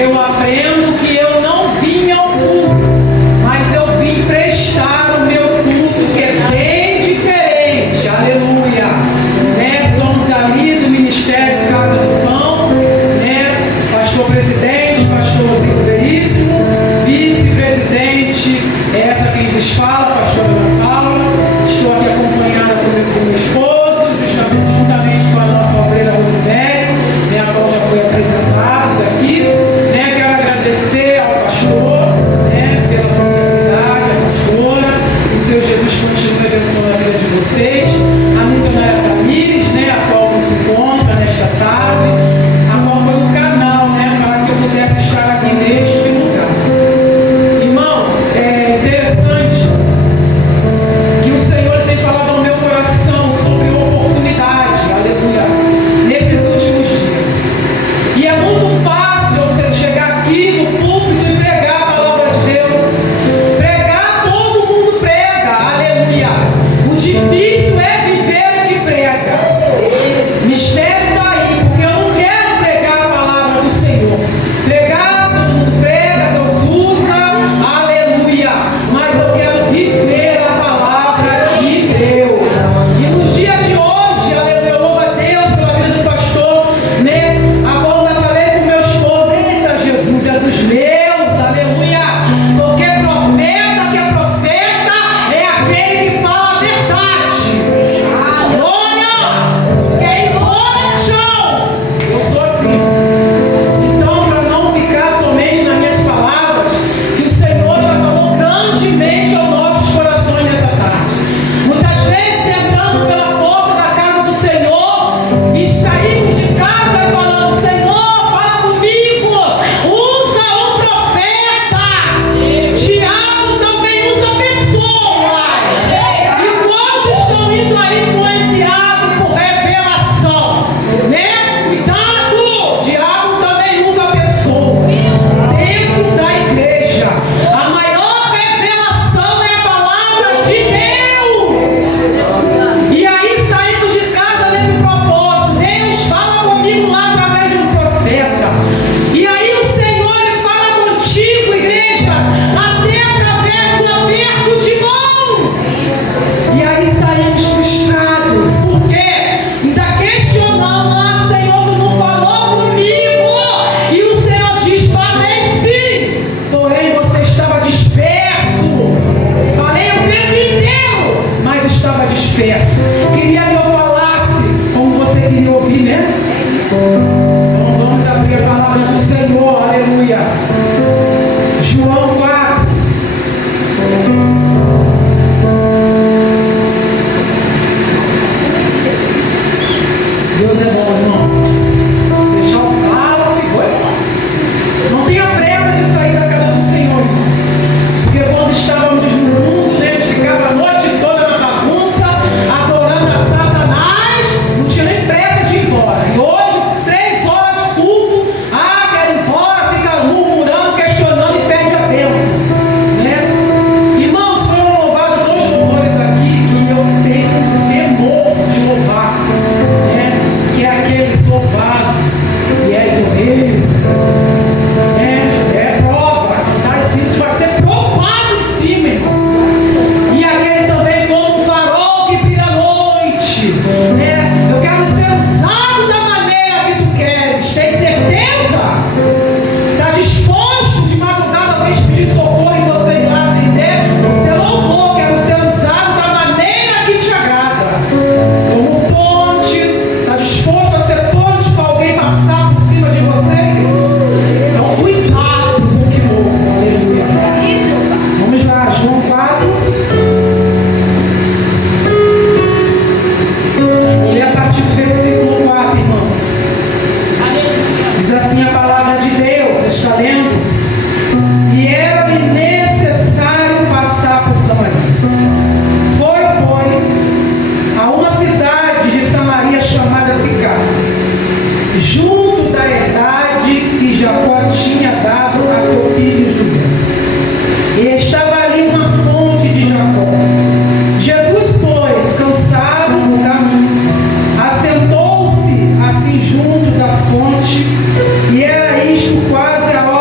eu aprendo que eu não vim ao culto, mas eu vim prestar o meu culto, que é bem diferente. Aleluia. Somos ali do Ministério Casa do Pão, pastor presidente, pastor Rodrigo Veríssimo, vice-presidente, essa quem vos fala, pastor Ana Paula. Estou aqui acompanhada com meu esposo, juntamente com a nossa obreira Rosemary, a qual já foi apresentados aqui. Quero agradecer ao pastor pela oportunidade, a pastora, o Senhor Jesus continue abençoando a vida de vocês, a missionária Tamires, a qual se encontra nesta tarde, a qual foi o canal, para que eu pudesse estar aqui neste lugar. Irmãos, é interessante que o Senhor tem falado ao meu coração sobre oportunidade, aleluia, nesses últimos dias. E é muito fácil você chegar aqui no púlpito e pregar a palavra de Deus. Pregar, todo mundo prega, aleluia. O difícil é viver o que prega. Mistério está aí, porque eu não quero pregar a palavra do Senhor. Pregar, todo mundo prega, Deus usa, aleluia. Mas eu quero viver a palavra de Deus. E nos dias de hoje, aleluia, eu louvo a Deus pela vida do pastor, a qual eu falei com meu esposo, eita Jesus, é dos meus, aleluia. Porque profeta que é profeta é aquele que fala a verdade. Aleluia! Quem mora chão. Eu sou assim. Então, para não ficar somente nas minhas palavras, que o Senhor já falou grandemente aos nossos corações nessa tarde. Muitas vezes entramos pela porta da casa do Senhor e saímos de casa falando: Senhor, fala comigo, usa um profeta. Diabo também usa pessoas. E quantos estão indo aí influenciados por revelação? Cuidado, diabo também usa pessoas dentro da igreja. A maior revelação é a palavra de Deus. E aí saímos de casa nesse propósito. Deus fala comigo lá através de um profeta. E aí o Senhor ele fala contigo, igreja, até através de um aperto de mão. E aí saímos frustrados. Por quê? Ainda questionamos: ah, Senhor, tu não falou comigo. E o Senhor diz: falei sim, porém você estava disperso. Falei o tempo inteiro, mas estava disperso. Queria que eu falasse como você queria ouvir, Então vamos abrir a palavra do Senhor, aleluia. João 4. Deus é bom, irmãos. Deixar o fala e foi embora. Não tenha pressa de sair da casa do Senhor, irmãos. Porque quando estávamos no mundo, a gente ficava a noite toda na bagunça, adorando a Satanás, não tinha nem pressa de ir embora. E hoje, 3 horas de culto, quer ir embora, fica murmurando, questionando e perde a bênção. Irmãos, foram louvados 2 louvores aqui que eu tenho temor de louvar. Que é aquele sou vaso e és o rei. É prova, cantar assim, tu vai ser provado em cima, irmãos. E aquele também como um farol que brilha à noite. Eu quero ser usado da maneira que tu queres. Tem certeza? Está disposto de madrugada alguém te pedir socorro e você ir lá atender? Você louvou, quero ser usado da maneira que te agrada. Como ponte, está disposto a ser ponte para alguém passar por cima de você? Então cuidado com o que louvo, aleluia. Vamos lá, João 4. Vou ler a partir do versículo 4, irmãos. Diz assim a palavra de Deus, está lendo? E era-lhe necessário passar por Samaria. Foi, pois, a uma cidade de Samaria chamada Sicar, junto da herdade que Jacó tinha dado a seu filho José. E estava ali uma fonte de Jacó. Jesus, pois, cansado no caminho, assentou-se assim junto da fonte, e era isto quase a hora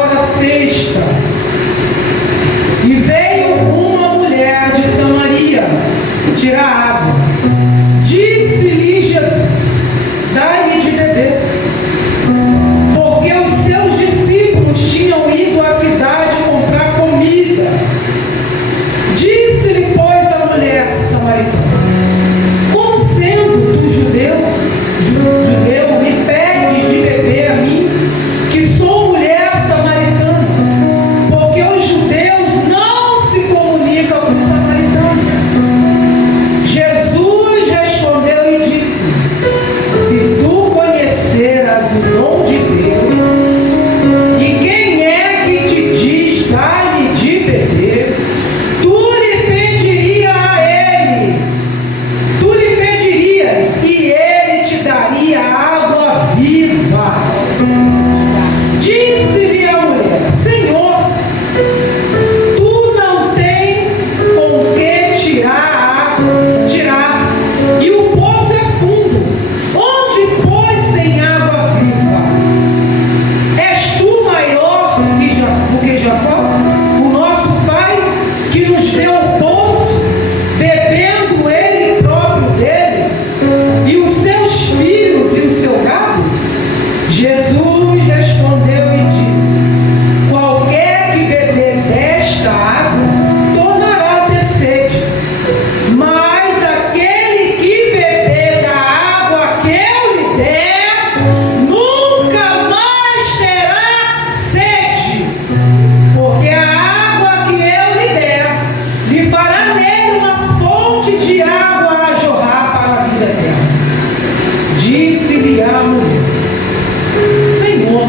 Disse-lhe a mulher: Senhor, tu não tens com que tirar, e o poço é fundo. Onde, pois, tem água viva? És tu maior do que Jacó, o nosso pai, que nos deu o poço, bebendo ele próprio dele, e os seus filhos e o seu gado? Jesus respondeu e disse: qualquer que beber desta água tornará a ter sede, mas aquele que beber da água que eu lhe der nunca mais terá sede, porque a água que eu lhe der lhe fará nele uma fonte de água a jorrar para a vida eterna. Disse-lhe a mulher: Senhor,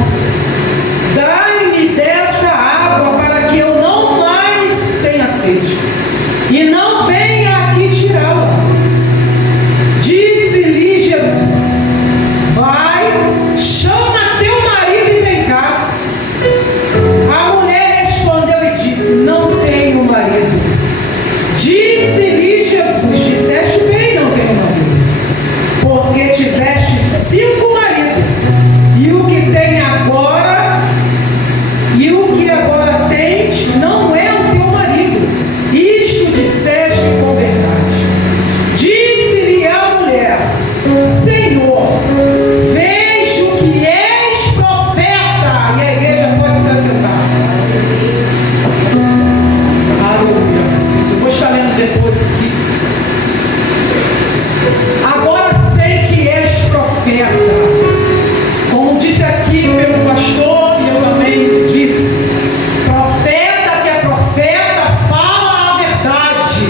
dai-me dessa água para que eu não mais tenha sede, e não venha aqui tirá-la. Disse-lhe Jesus: vai, chama teu marido e vem cá. A mulher respondeu e disse: não tenho marido. Disse-lhe Jesus: disseste bem, não tenho marido, porque tiveste 5 maridos, e o que agora tens não é o teu marido. Isto disseste com verdade. Disse-lhe a mulher: Senhor, vejo que és profeta. E a igreja pode se assentar. Aleluia. Eu vou estar lendo depois aqui. Agora sei que és profeta. Como disse aqui pelo pastor, e eu também disse, profeta que é profeta fala a verdade.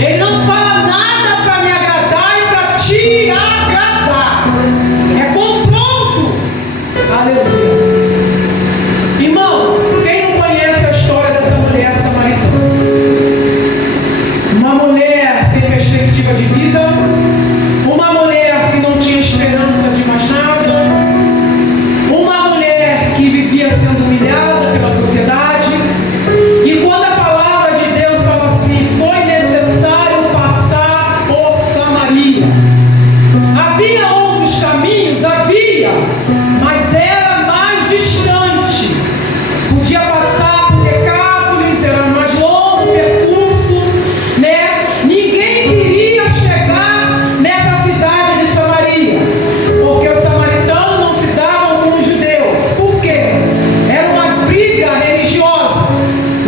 Ele não fala nada para me agradar e para te agradar. É confronto. Aleluia. Irmãos, quem não conhece a história dessa mulher samaritana? Uma mulher sem perspectiva de vida, uma mulher que não tinha esperança de mais nada, uma mulher que vivia sendo humilhada pela sociedade. E quando a palavra de Deus fala assim, foi necessário passar por Samaria. Havia outros caminhos? Havia, mas era mais distante. Podia passar por Decápolis, era mais longo o percurso, né? Ninguém queria chegar nessa cidade de Samaria, porque os samaritanos não se davam com os judeus. Por quê? Era uma briga religiosa.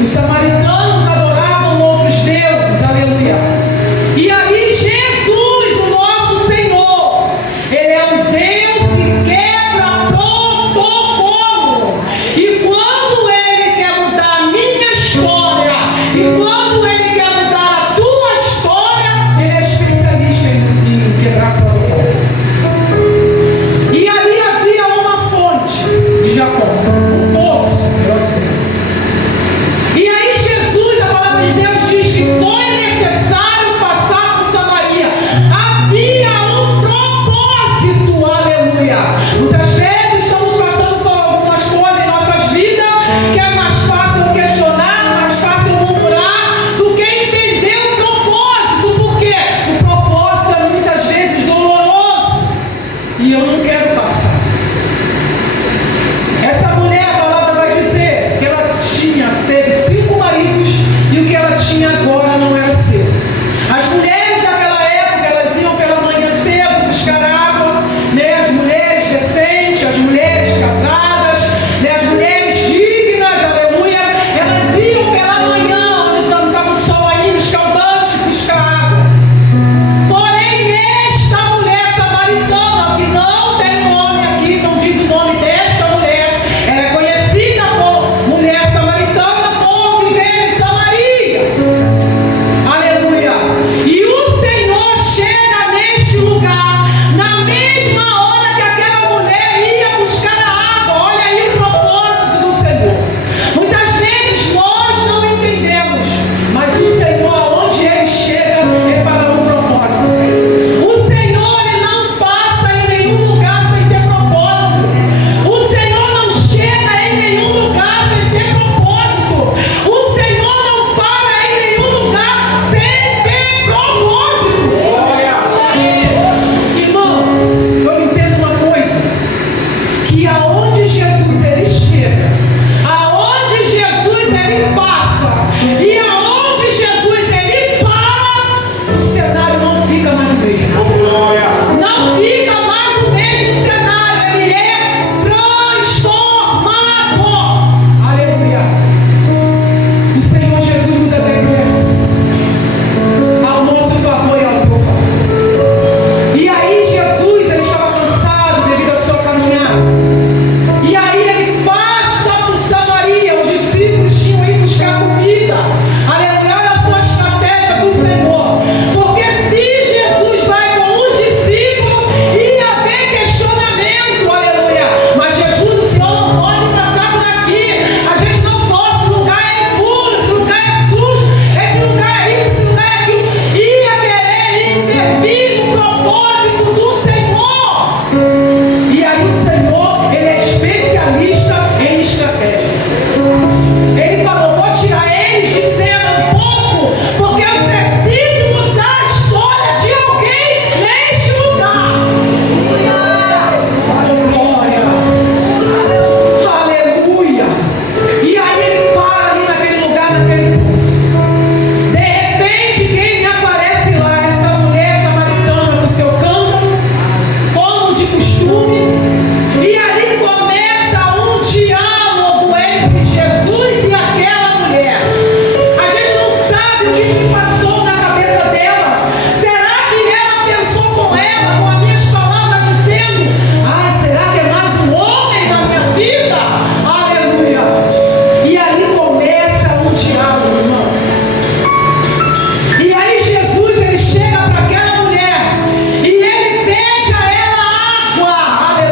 Os samaritanos adoravam outros deuses, aleluia. E ali Jesus, o nosso Senhor, Ele é um Deus que quebra protocolo. E quando Ele quer mudar a minha história, e quando Ele quer mudar a tua história, Ele é especialista em quebrar protocolo. E ali havia uma fonte de Jacó, um poço, melhor dizendo. E aí Jesus, a palavra de Deus diz que foi necessário passar por Samaria. Havia um propósito, aleluia. Muitas vezes estamos passando por algumas coisas em nossas vidas que é mais fácil questionar, mais fácil murmurar do que entender o propósito. Por quê? O propósito é muitas vezes doloroso e eu não quero passar. Essa mulher, a palavra vai dizer que ela teve 5 maridos e o que ela tinha agora não era seu. As mulheres daquela época, elas iam pela manhã cedo buscar água, né? As mulheres decentes, as mulheres casadas, né? As mulheres dignas, aleluia, elas iam pela manhã, onde estava o sol ainda escaldante, buscar água. Porém, esta mulher samaritana, que não tem nome Jesus ele chega para aquela mulher e ele pede a ela água,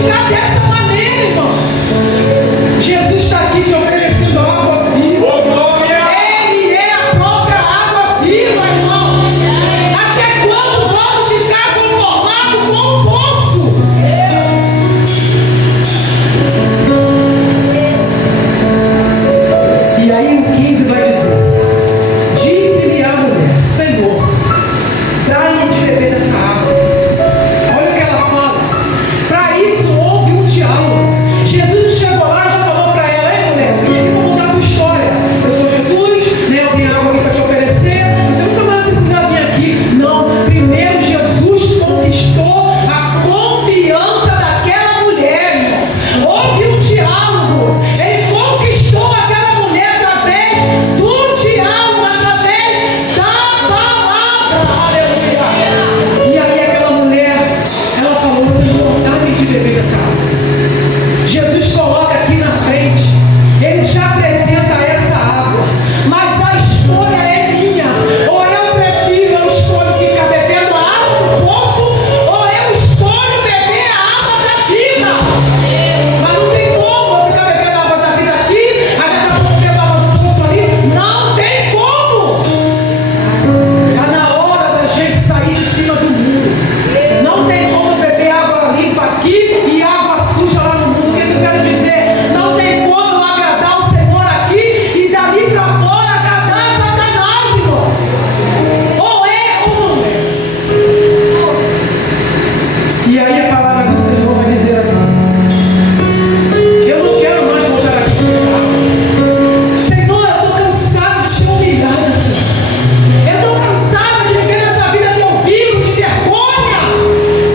ficar dessa maneira, irmão. Jesus está aqui te oferecendo água viva. Ele é a própria água viva, irmão. Até quando vamos ficar conformados com o poço? E aí o 15 vai dizer: disse-lhe a mulher: Senhor, dá-me de beber dessa água. Olha o que ela fala. Para isso houve um diálogo. Jesus chegou lá e já falou para ela: ei, mulher, vim aqui para contar a tua história. Eu sou Jesus, né? Eu tenho água aqui para te oferecer. Você nunca mais precisa vir aqui. Não, primeiro Jesus conquistou a confiança daquela mulher, irmãos. Houve um diálogo. Ele conquistou aquela mulher através do diálogo, através da palavra. Aleluia. E aí aquela mulher, ela falou: Senhor, dá-me de beber dessa água. Jesus coloca aqui na frente, ele já apresenta essa água, mas a escolha é minha. Ou eu escolho ficar bebendo a água do poço, ou eu escolho beber a água da vida. Mas não tem como eu ficar bebendo a água da vida aqui, aí daqui a pouco bebo a água do poço ali. Não tem como. Está na hora da gente sair de cima do muro. Não tem como beber água limpa aqui e água suja lá no mundo. O que eu quero dizer? Não tem como eu agradar o Senhor aqui e dali para fora agradar Satanás, irmão. Ou é ou não é. E aí a palavra do Senhor vai dizer assim: eu não quero mais voltar aqui para água. Senhor, eu estou cansado de ser humilhada, Senhor. Eu estou cansada de viver essa vida que eu vivo, de vergonha,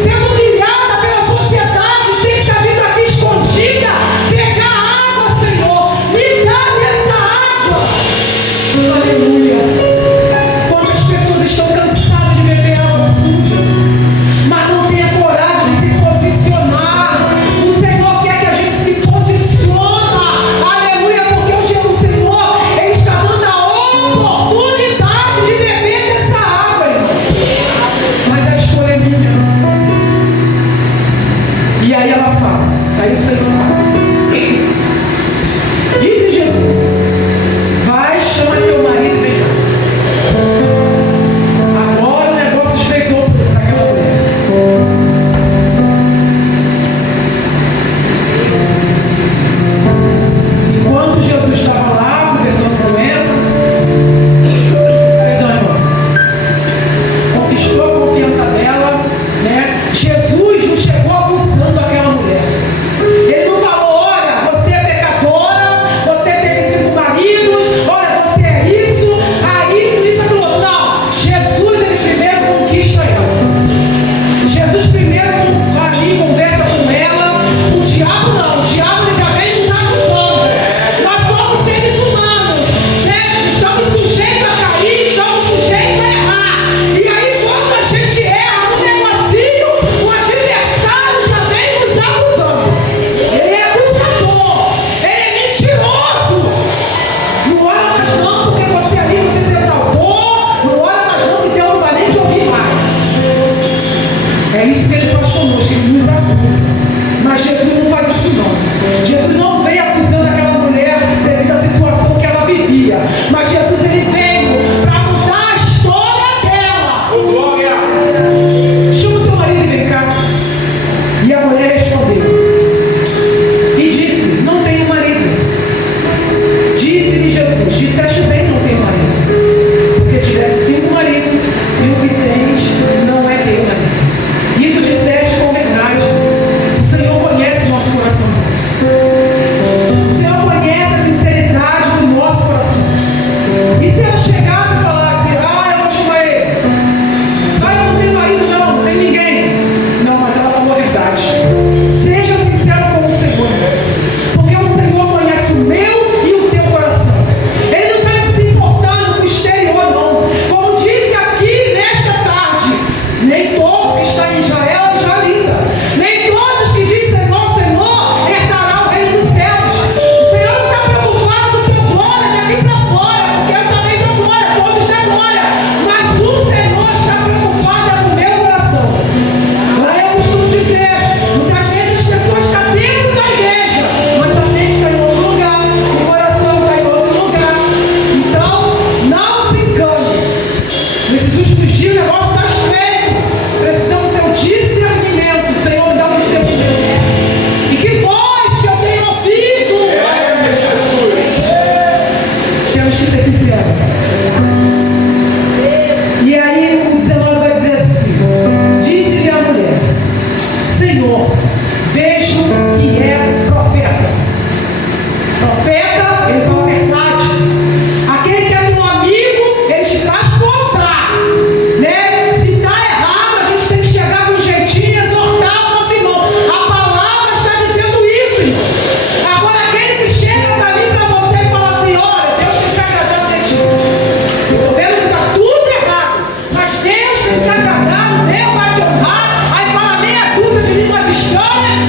sendo humilhada pela sociedade, tem que estar vindo aqui escondida, pegar água, Senhor, me dá essa água. Aleluia. Quantas pessoas estão cansadas de beber água suja, mas não têm a coragem de se posicionar. O Senhor quer que a gente se posicione. Aleluia, porque o Senhor, Ele está dando a oportunidade de beber dessa água, irmão. Mas a escolha é minha. E aí ela fala, aí o Senhor fala: disse Jesus, vai, chama teu marido e vem cá. Agora o negócio estreitou para aquela mulher. Enquanto Jesus estava lá conversando com ela, perdão, irmão, conquistou a confiança dela, né? Jesus não chegou abusando aquela mulher. Ele não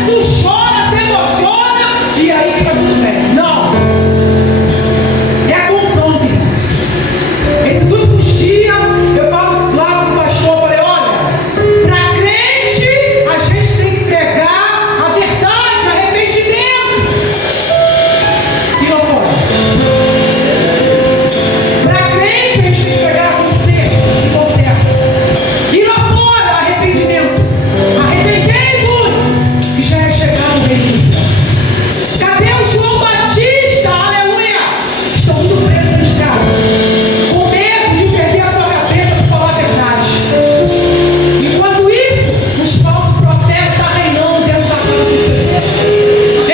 tu chora, se emociona e aí fica tudo bem. Não. É confronto, irmãos. Esses últimos dias eu falo lá para o pastor, falei, olha, para crente a gente tem que pregar a verdade, arrependimento. E lá fora. Para crente a gente tem que pregar conserto, se conserta. E lá fora, arrependimento. Arrependei-vos, que já é chegar no reino dos céus. Cadê o João Batista? Aleluia! Estão tudo presos dentro de casa. Com medo de perder a sua cabeça por falar a verdade. Enquanto isso, os falsos profetas estão reinando dentro da casa do Senhor.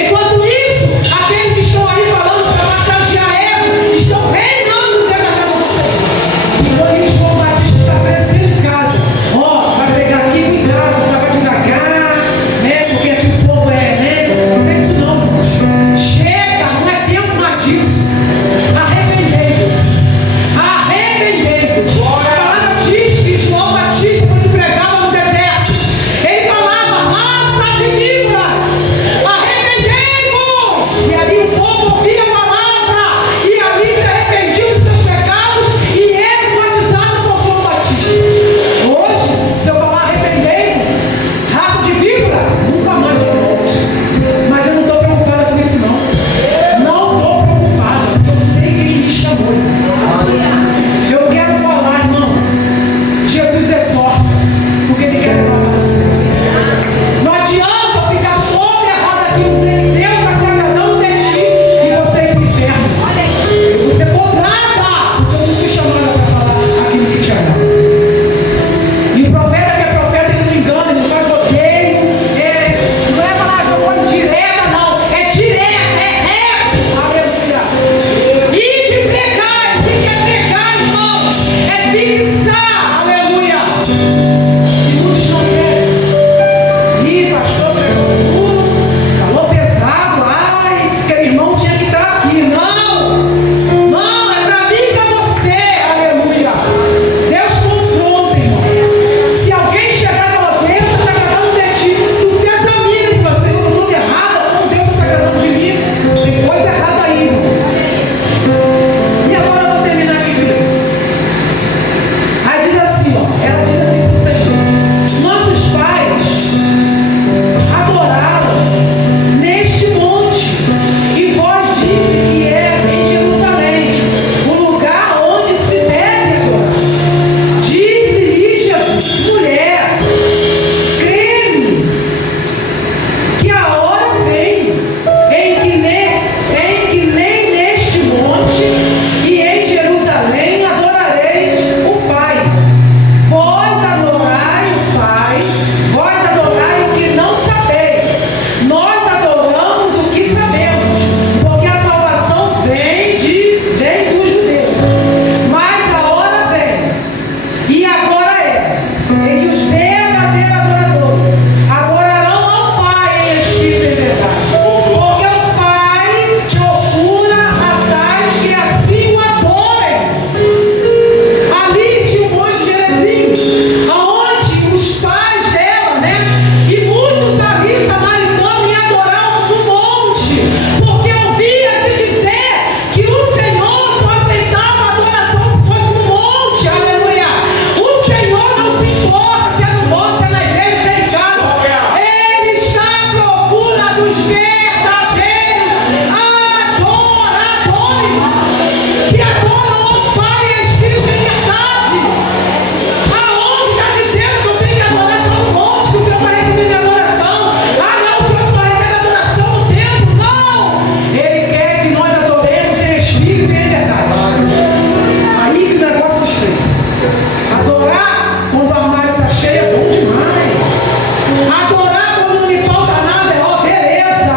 Enquanto isso, aqueles que estão aí falando para massagear ego estão reinando dentro da casa do Senhor. Enquanto o João Batista está preso dentro de casa, ó, vai pegar aqui, cuidado, vai devagar, né? Porque aqui o povo não tem isso não, irmãos. Chega, não é tempo mais disso. Arrependei-vos. Arrependei-vos. A palavra diz que João Batista, quando pregava no deserto, ele falava, raça de víboras, arrependei-vos. E ali o povo ouvia a palavra, e ali se arrependiam dos seus pecados, e era batizado por João Batista. Hoje, se eu falar arrependei-vos, raça de víbora, nunca mais eu volto. Mas eu não estou preocupada com isso não. Não estou preocupada, porque eu sei que Ele me chamou, irmãos. Eu quero falar, irmãos, Jesus exorta, porque Ele quer levar para o céu. Não adianta ficar todo errado aqui, dizendo Deus está se agradando de ti e você ir para o inferno. Você podrada, porque eu não fui chamada para falar aquilo que te agrada. E o profeta que é profeta, ele não engana, ele não faz rodeio, não é falar jogando direta, não, é direto, é reto, aleluia. E de pregar, o que é pregar, irmão? É fixar, aleluia. E muitos não querem. Ih, pastor, pregou duro, falou pesado, ai, aquele irmão tinha que estar aqui. Não, não, é para mim e para você, aleluia. Deus confronta, irmãos. Se alguém chegar e falar, Deus está se agradando de ti, tu se examina e fala, Senhor, eu estou tudo errado, ou Deus está se agradando de mim, tem coisa errada aí, irmãos. E agora eu vou terminar aqui, querido. Aí diz assim, ó, ela diz assim para o Senhor, nossos pais adoraram neste monte, e vós dizem que é em Jerusalém, o lugar onde se deve adorar. Disse-lhe Jesus, mulher, crê-me, que a hora vem em que nem neste monte e em Jerusalém adorareis o Pai. Vós adorai o Pai, vós adorai o que não sabeis. Nós adoramos o que sabemos, porque a salvação vem dos judeus. Mas a hora vem, e agora em que os verdadeiros adoradores adorarão ao Pai em espírito e verdade. Porque o Pai procura a tais que assim o adorem. Ali tinha um monte de heresia, aonde os pais dela, né? E muitos ali samaritanos iam adorar no monte, porque ouvia-se dizer que o Senhor só aceitava a adoração se fosse no monte, aleluia. O Senhor não se importa se é no monte, se é na igreja, se é em casa. Ele está à procura dos verdadeiros adoradores, que adoram ao Pai em espírito e verdade. Aonde está dizendo que eu tenho que adorar só no monte, que o Senhor vai receber minha adoração? Ah, não, o Senhor só recebe adoração no templo. Não! Ele quer que nós adoremos em espírito e em verdade. Aí que o negócio se estreita. Adorar quando o armário está cheio é bom demais. Adorar quando não me falta nada é ó, beleza,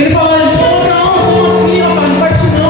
Ele falou, Abraão, como assim, rapaz? Não faz isso não.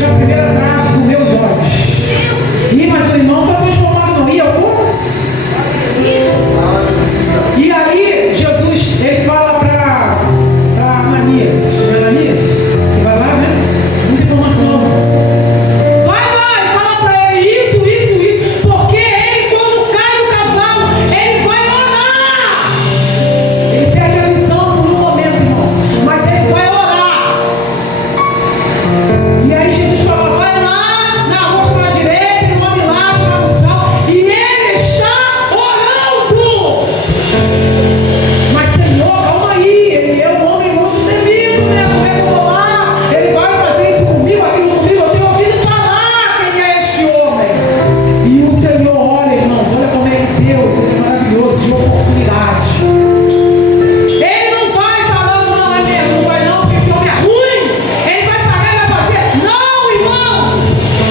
tirar a primeira trave dos meus olhos. Ih, mas o irmão está transformado, não. E eu vou? E aí, Jesus, ele fala para Ananias, que vai lá, né? Muita informação. Vai lá e fala para ele isso, porque ele, quando cai do cavalo, ele vai orar. Ele perde a visão por um momento, irmãos, mas ele vai orar. E aí Jesus fala, vai lá na roxa à direita, ele vai lá, chama no céu, e ele está orando. Mas Senhor, calma aí, ele é um homem muito temido, né? Como é que eu vou lá? Ele vai fazer isso comigo, aquilo comigo, eu tenho ouvido falar quem é este homem. E o Senhor, olha, irmãos, olha como é que Deus, ele é maravilhoso, de oportunidades. Ele não vai falando, não, é mesmo, não vai não, porque esse homem é ruim. Ele vai pagar e vai fazer. Não, irmãos.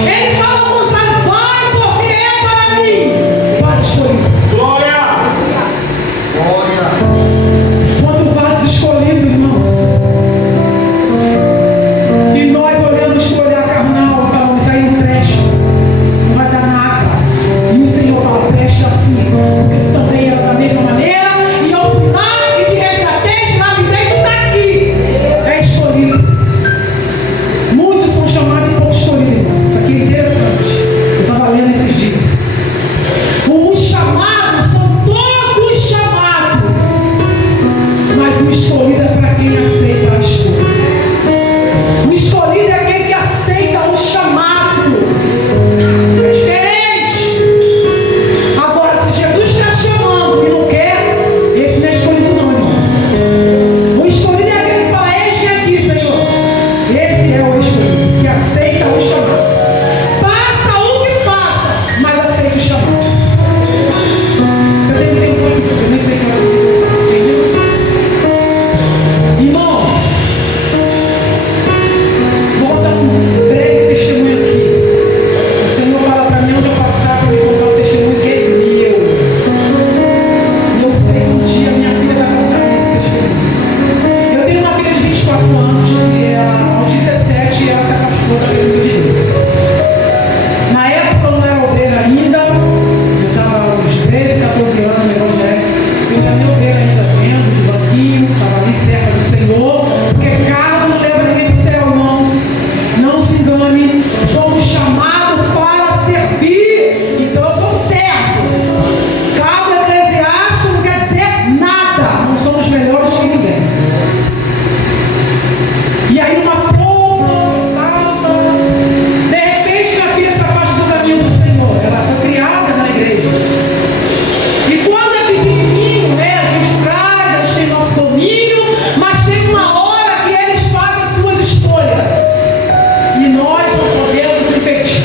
Ele fala ao contrário, vai, porque é para mim. Vaso escolhido. Glória! Quando o vaso escolhido, irmãos, e nós olhamos com o olhar carnal e falamos, isso aí não presta, não vai dar nada. E o Senhor fala, presta assim, porque tu também era da mesma maneira, e eu fui lá e te resgatei, te livrei, tu está aqui. É escolhido. Muitos são chamados e pouco escolhidos, irmãos. Isso aqui é interessante. Eu estava lendo esses dias. Os chamados são todos chamados, mas o escolhido é para quem aceita a escolha. O escolhido é aquele que aceita o chamado. É diferente. Agora, se Jesus está chamando e não quer, esse não é escolhido não, irmão. O escolhido é aquele que fala, eis-me aqui, Senhor. Esse é o escolhido, que aceita o chamado. Faça o que faça, mas aceita o chamado. Eu tenho tempo aqui, eu nem sei o que eu vou dizer. Entendeu? Irmãos, vou dar um breve testemunho aqui. O Senhor fala para mim onde eu passar para me contar um testemunho que é meu. E eu sei que um dia minha filha vai contar esse testemunho. Eu tenho uma filha de 24 anos e aos 17 ela se afastou da presença de Deus. Na época eu não era ovelha ainda, eu estava uns 13, 14 anos no evangelho. Eu era minha ovelha ainda vendo, de banquinho, estava ali cerca do Senhor, porque carro não leva ninguém para o céu, irmãos. Não se engane, somos chamados para servir. Então eu sou servo. Cargo eclesiástico não quer dizer nada, não somos melhores que ninguém. E aí uma de repente minha filha se afasta do caminho do Senhor. Ela foi criada na igreja. E quando é pequenininho, né, a gente traz, eles têm nosso domínio, mas tem uma hora que eles fazem as suas escolhas. E nós não podemos impedir.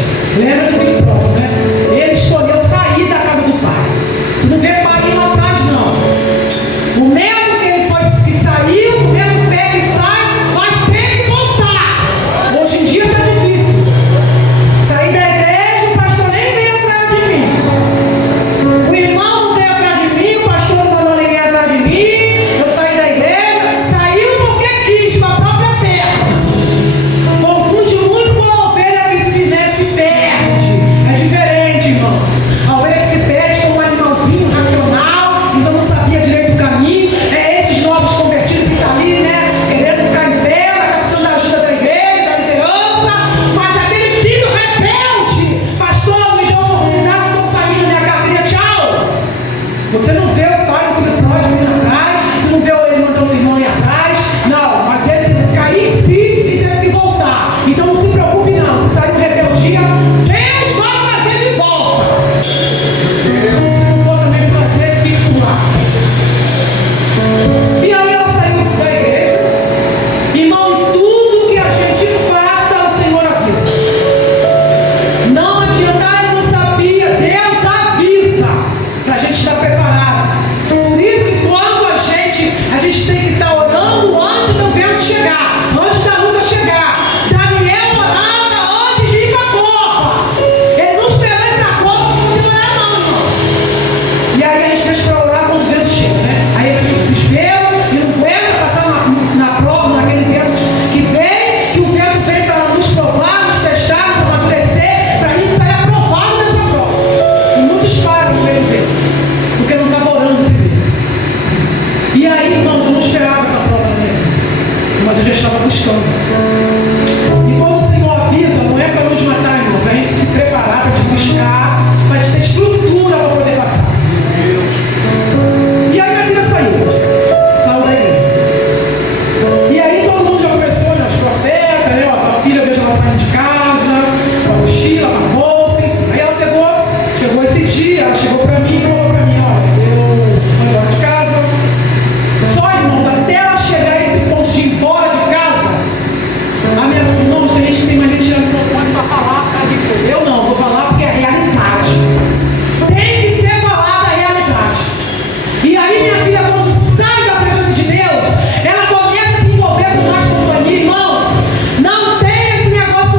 saindo de casa, com a mochila, com a bolsa, enfim. Aí ela chegou esse dia, ela chegou para mim e falou para mim, olha, eu vou embora de casa. Só, irmãos, até ela chegar a esse ponto de ir embora de casa, a minha irmã, tem gente que tem mania de tirar o microfone para falar, eu não, vou falar porque é a realidade. Tem que ser falada a realidade. E aí minha filha, quando sai da presença de Deus, ela começa a se envolver com mais companhia, irmãos. Não tem esse negócio,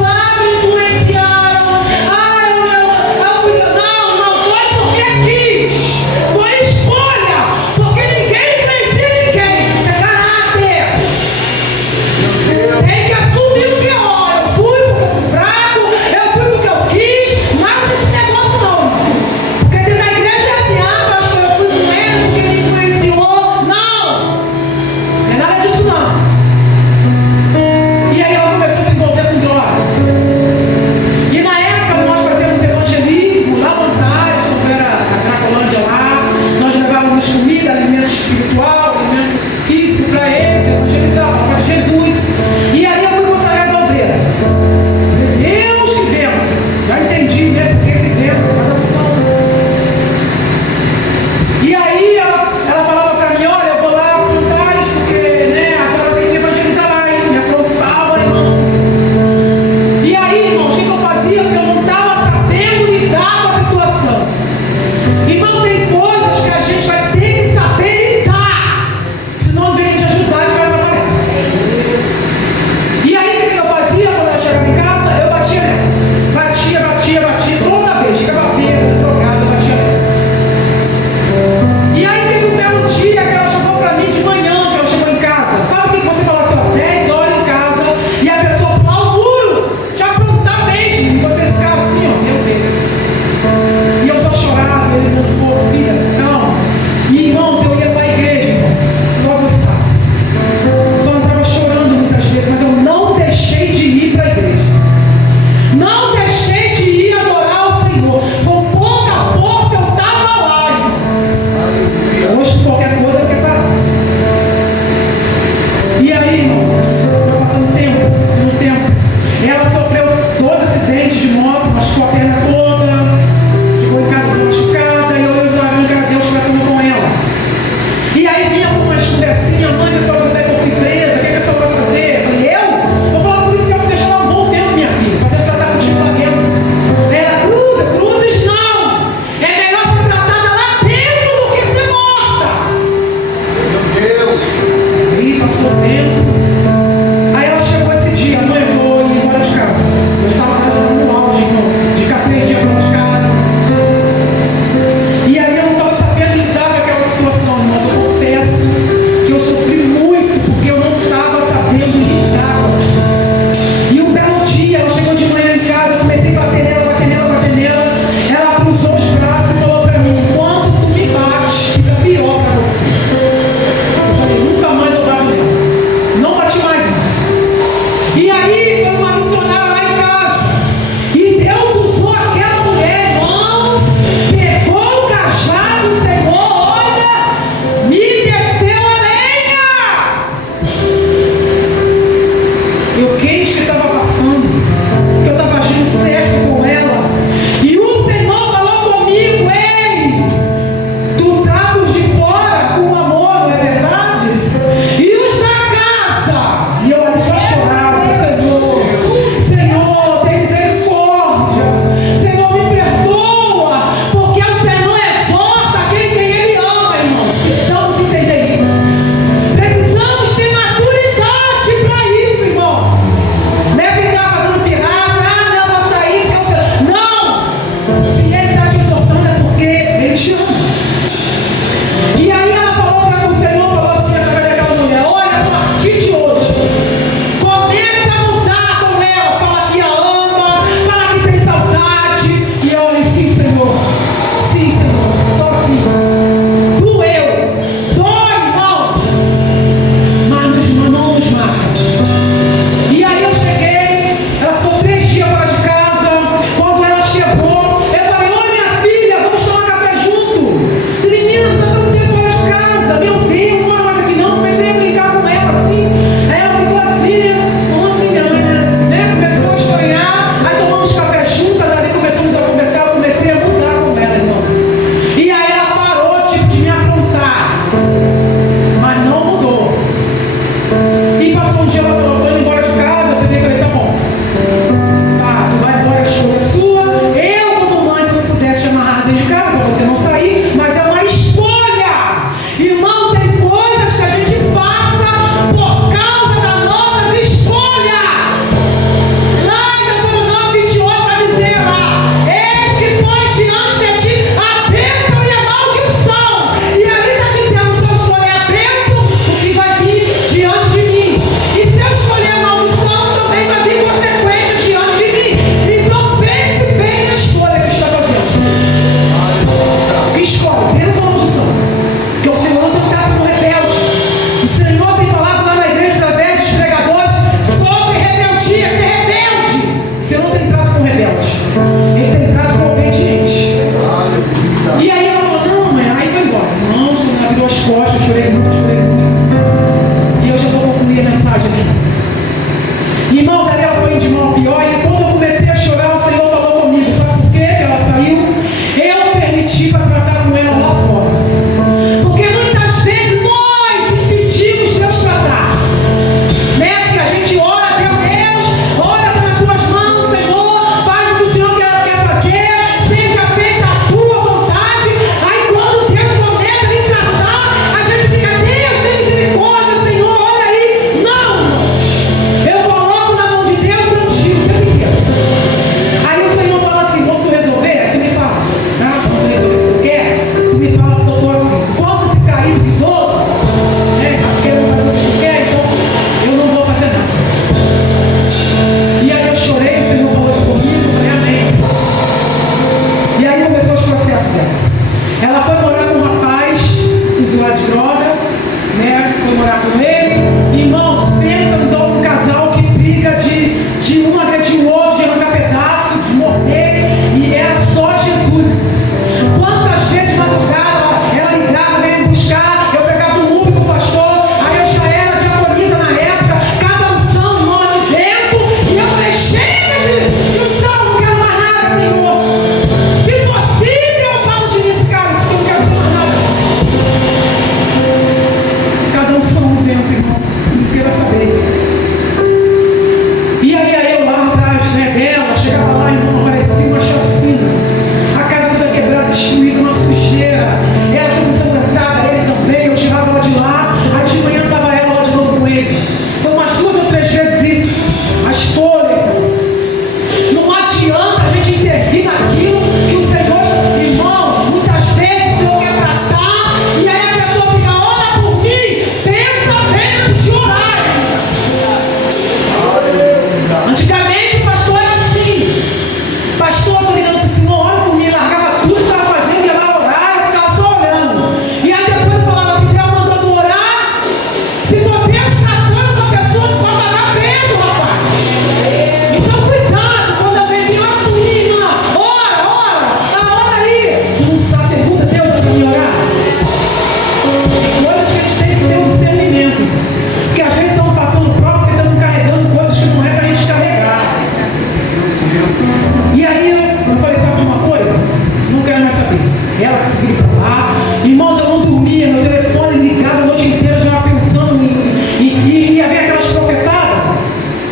dela, que se vire para lá. Irmãos, eu não dormia, meu telefone ligado a noite inteira, já estava pensando em ia ver aquelas profetadas,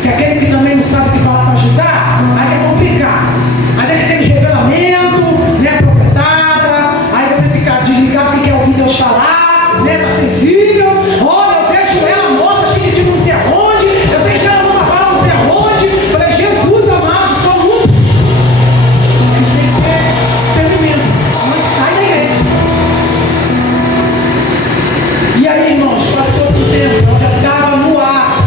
que aquele que também não sabe o que falar para ajudar, aí é complicado. Aí tem aquele revelamento, né, profetada, aí você fica desligado porque quer ouvir Deus falar, né, tá sensível. Olha, eu vejo ela morta, cheia de não sei aonde, eu vejo ela numa bala não sei aonde. Eu falei, Jesus amado, só luta. A gente tem que ter discernimento, mas sai da igreja. E aí, irmãos, passou-se o tempo, eu já estava no ar.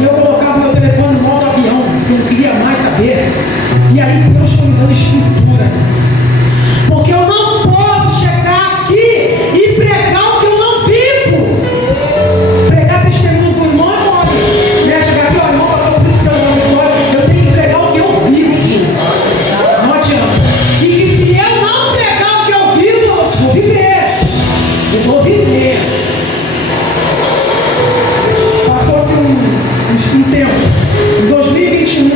E eu colocava meu telefone no modo avião, porque eu não queria mais saber. E aí Deus foi me dando escritura. Porque eu não posso chegar aqui e pregar o que eu não vivo. Pregar testemunho do irmão é mole. Né? Chegar aqui, ó, irmão, passou por isso que eu não vivo. Eu tenho que pregar o que eu vivo. Não adianta. E que se eu não pregar o que eu vivo, eu vou viver. Eu vou viver. Passou-se um tempo. Em 2021,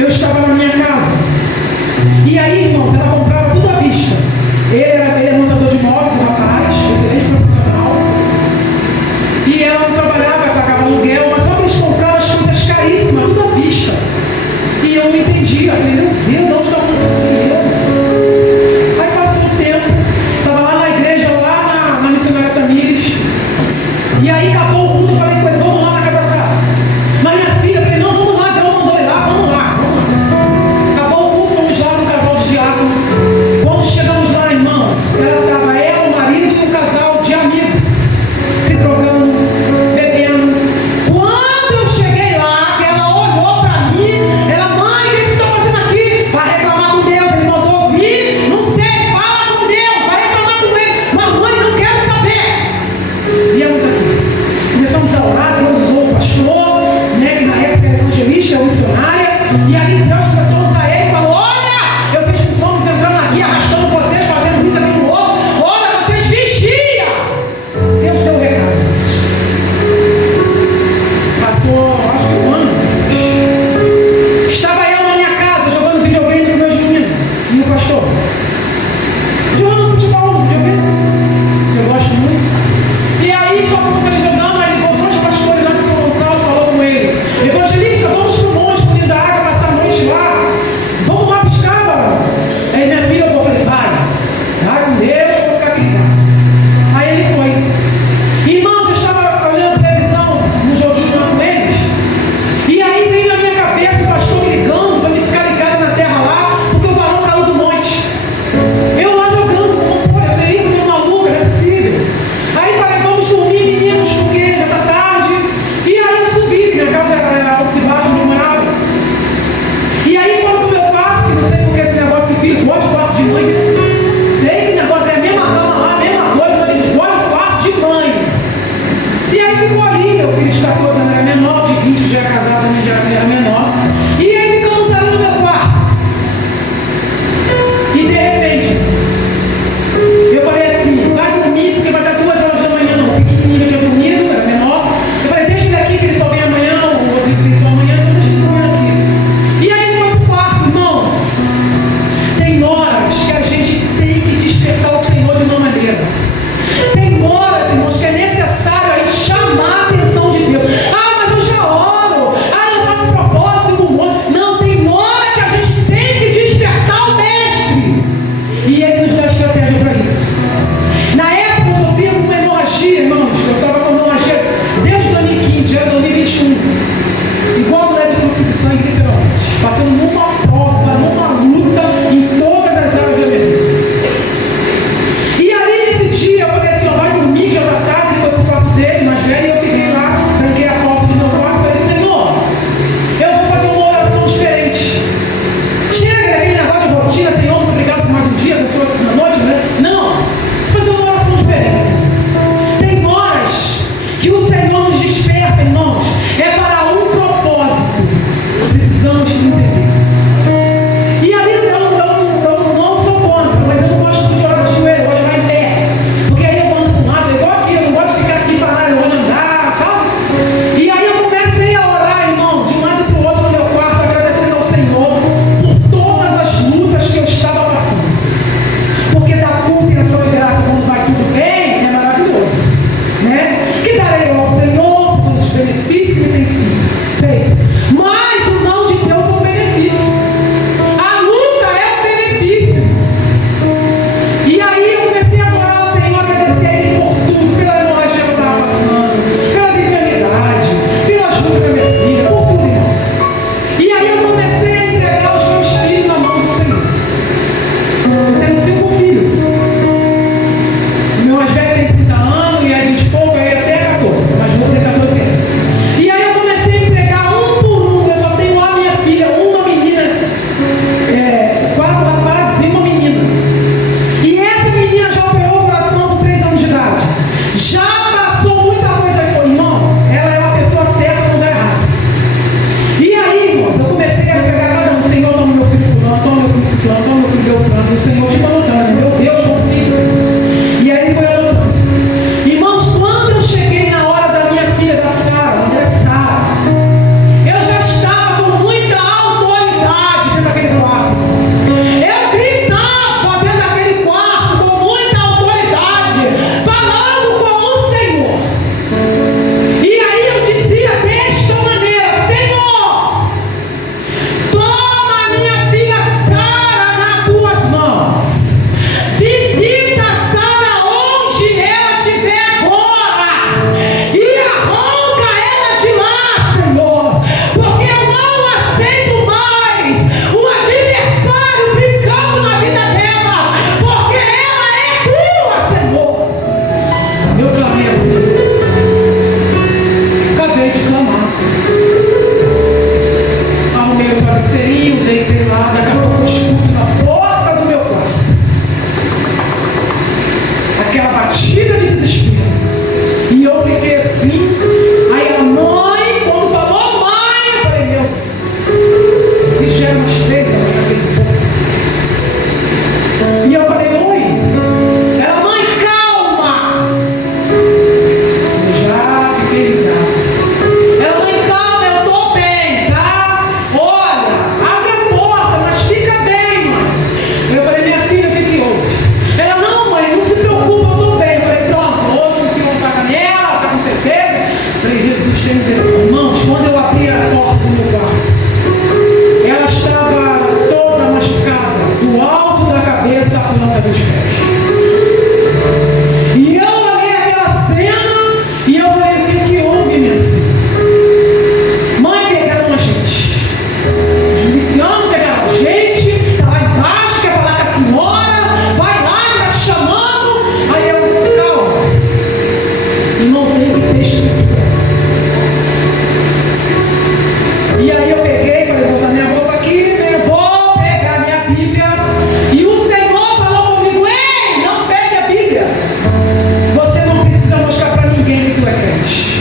eu estava na minha casa. quero pegar cada um. Senhor, toma meu filho fulano, toma meu filho ciclano, toma meu filho beltrano. O Senhor te anotando, meu Deus, confio. E aí ele foi anotando. Irmãos, quando eu cheguei na hora da minha filha, da Sara, eu já estava com muita autoridade dentro daquele quarto. Eu gritava dentro daquele quarto com muita autoridade, falando com o Senhor. E aí eu dizia desta maneira: Senhor, toma a minha filha Sara nas tuas mãos. Visita Sara onde ela estiver agora e arranca ela de lá, Senhor, porque eu não aceito mais o adversário brincando na vida dela, porque ela é tua, Senhor. Eu clamei assim, acabei de clamar. Arrumei o travesseirinho, deitei lá, daqui a pouco eu escuto na porta do meu quarto aquela batida de desespero. E eu fiquei assim. Aí a mãe, quando falou mãe, eu falei, meu, isso já era umas 3 da manhã, 3 e pouco. E eu falei, oi. Ela, mãe, calma. Eu já fiquei ligado. Ela, mãe, calma, eu tô bem, tá? Olha, abre a porta, mas fica bem, mãe. Eu falei, minha filha, o que que houve? Ela, não, mãe, não se preocupa, eu tô bem. Eu falei, pronto, outro que não tá nela, ela tá com certeza. Eu falei, Jesus, tem misericórdia. Irmãos, quando eu abri a porta do meu quarto, ela estava toda machucada, do alto da cabeça à planta dos pés. E eu olhei aquela cena e eu falei, o que que houve, minha filha? Mãe, pegaram a gente. Os milicianos pegaram a gente, tá lá embaixo, quer falar com a senhora, vai lá, tá te chamando. Aí eu, calma. Irmão, tem que ter escritura. E aí eu peguei, falei, vou botar minha roupa aqui, eu vou pegar minha Bíblia. E o Senhor falou comigo, ei, não pegue a Bíblia. Você não precisa mostrar para ninguém que tu é crente.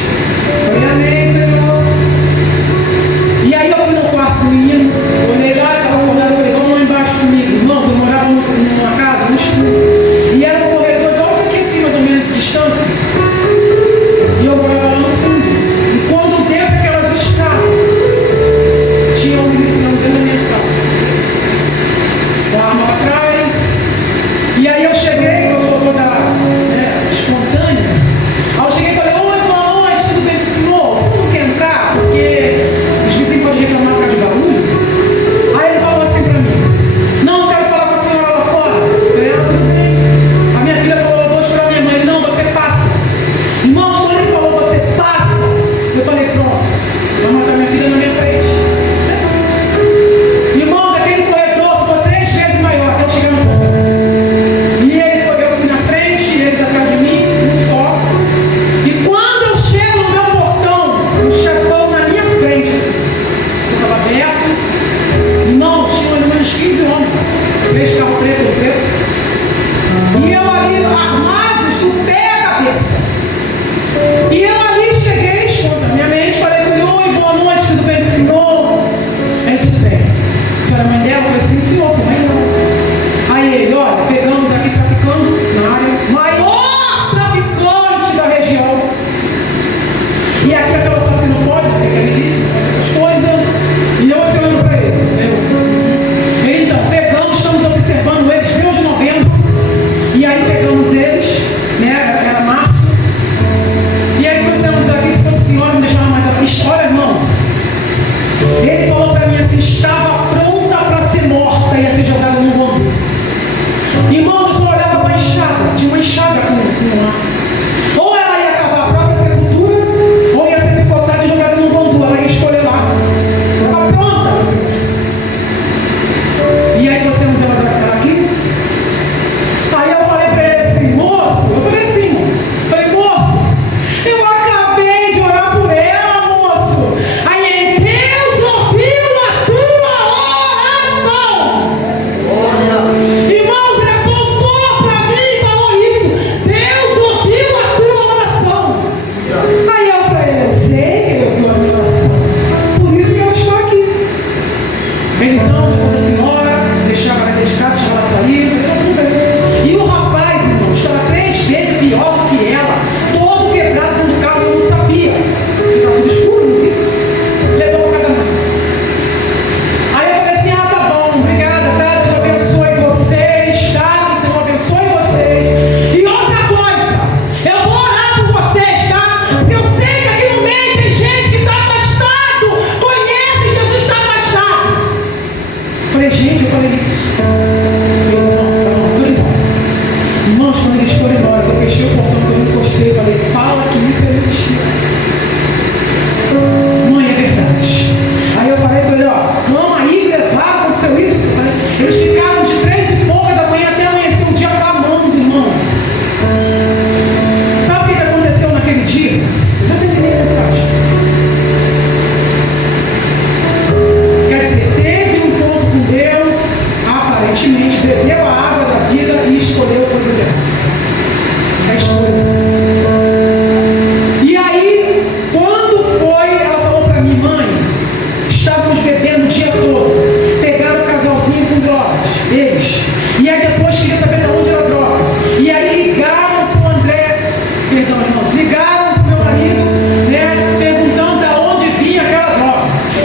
Eu falei, amém, Senhor. E aí eu fui no quarto do menino, olhei lá, estava acordado, eu falei, vamos lá embaixo comigo. Irmãos, eu morava numa casa, no escuro. E era um corredor, igual isso aqui assim, mais ou menos de distância. E eu morava lá no fundo. E quando desce aquelas escadas, tinha um miliciano dentro da minha sala, com a arma atrás. E aí eu cheguei, eu sou toda espontânea. Aí eu cheguei e falei, oi, boa noite, tudo bem com o senhor? Você não quer entrar? Porque os vizinhos podem reclamar por causa de barulho. Aí ele falou assim pra mim, não, eu quero falar com a senhora lá fora. Eu falei, tudo bem. A minha filha falou, eu vou chorar minha mãe. Não, você passa. Irmãos, quando ele falou, você passa, eu falei, pronto, vai matar minha filha na minha frente. Irmãos, aquele corredor ficou 3 vezes maior até eu chegar no portão. E eu fui na frente, e eles atrás de mim, um só. E quando eu chego no meu portão, o chefão na minha frente, assim, eu estava aberto. Irmãos, tinham ali uns 15 homens, 3 carros preto. E eu ali, armados do pé à cabeça. E eu ali cheguei, espontaneamente, falei com ele, oi, boa noite, tudo bem com o senhor? Ele, tudo bem. A senhora é mãe dela? Eu falei assim, senhor, sua mãe não. Aí ele, olha, pegamos aqui traficando na área, maior traficante da região. E aqui a senhora sabe que não pode, porque é milícia, essas coisas. E eu assim olhando para ele. Ele, então, pegamos, estamos observando eles desde novembro. E aí pegamos eles, né, era março. E aí trouxemos aqui, se fosse senhora, me deixava mais aqui. Olha, irmãos, ele falou para mim assim, estava pronta para ser morta, ia ser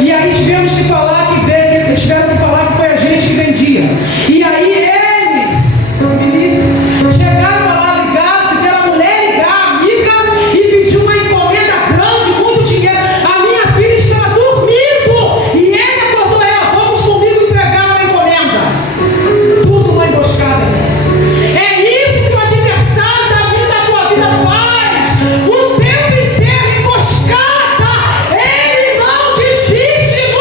E aí tiveram que falar que foi a gente que vendia. E aí eles, os milícias, chegaram lá, ligaram, fizeram a mulher ligar, a amiga, e pediu uma encomenda grande, muito dinheiro. A minha filha estava dormindo e ele acordou ela: vamos comigo entregar uma encomenda. Tudo uma emboscada. É isso que o adversário da tua vida faz o tempo inteiro, emboscada. Ele não desiste de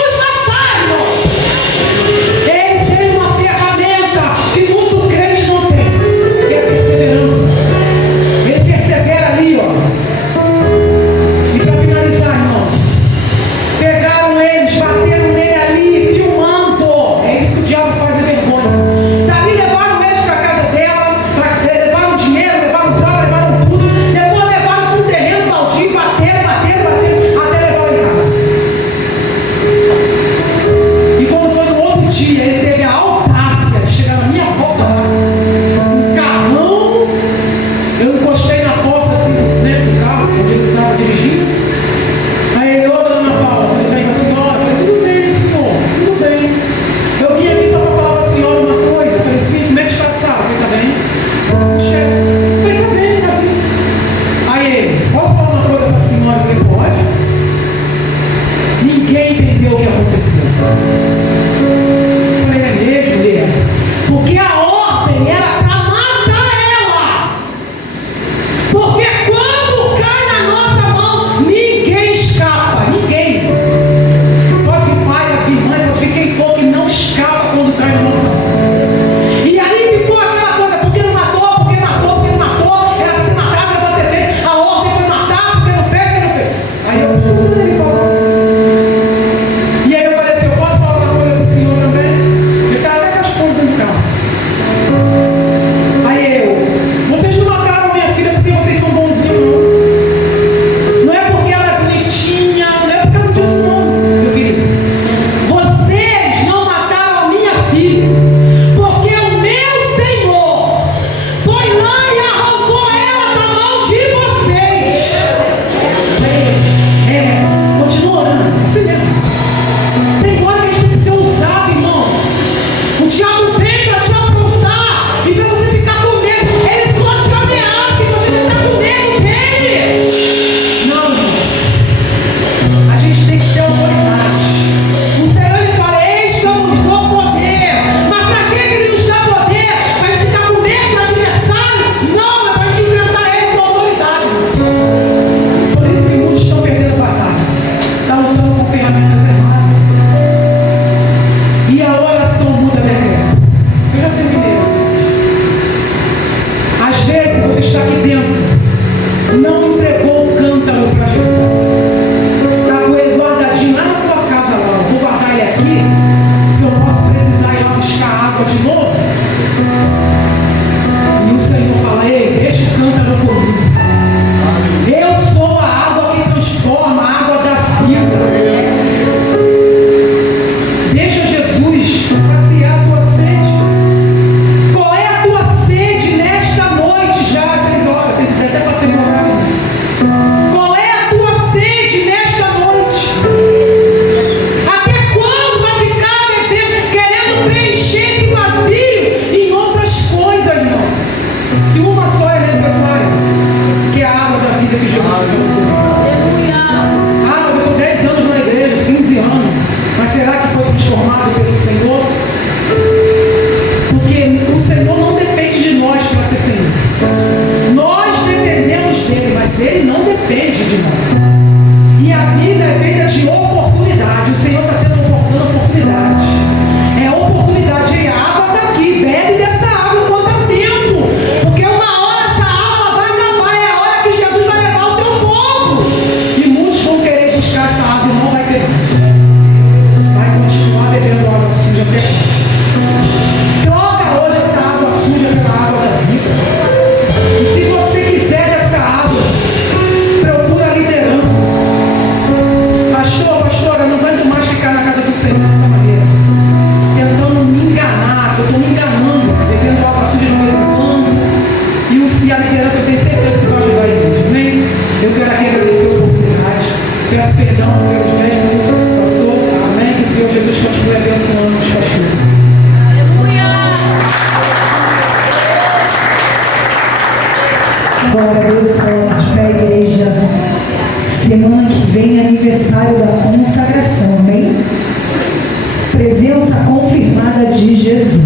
de Jesus.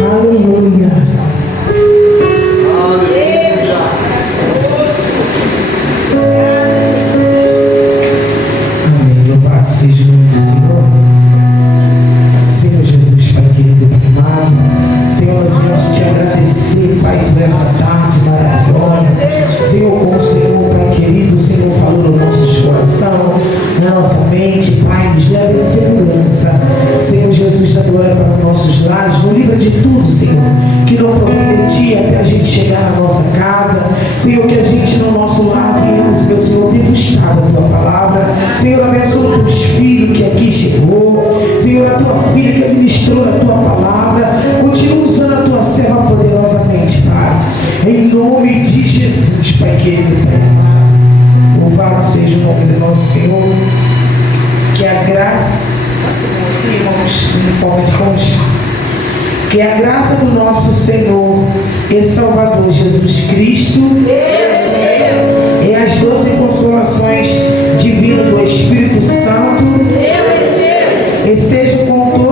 Aleluia. Amém. Louvado seja o nome do Senhor. Senhor Jesus, Pai querido e amado. Senhor, nós queremos te agradecer, Pai, por essa tarde maravilhosa. Senhor, como o Senhor, Pai querido, o Senhor falou no nosso coração, na nossa mente, Pai, nos leve segurança. Senhor Jesus, da glória para os nossos lares, nos livra de tudo, Senhor, que não prometi até a gente chegar na nossa casa. Senhor, que a gente no nosso lar venhamos, meu Senhor, degustar da Tua palavra. Senhor, abençoa os teus filhos que aqui chegou. Senhor, a Tua filha que administrou a Tua palavra. Continua usando a Tua serva poderosamente, Pai. Em nome de Jesus, Pai querido, Pai amado. Louvado seja o nome do nosso Senhor. Que a graça, que a graça do nosso Senhor e Salvador Jesus Cristo e as doces consolações divinas do Espírito Santo estejam com todos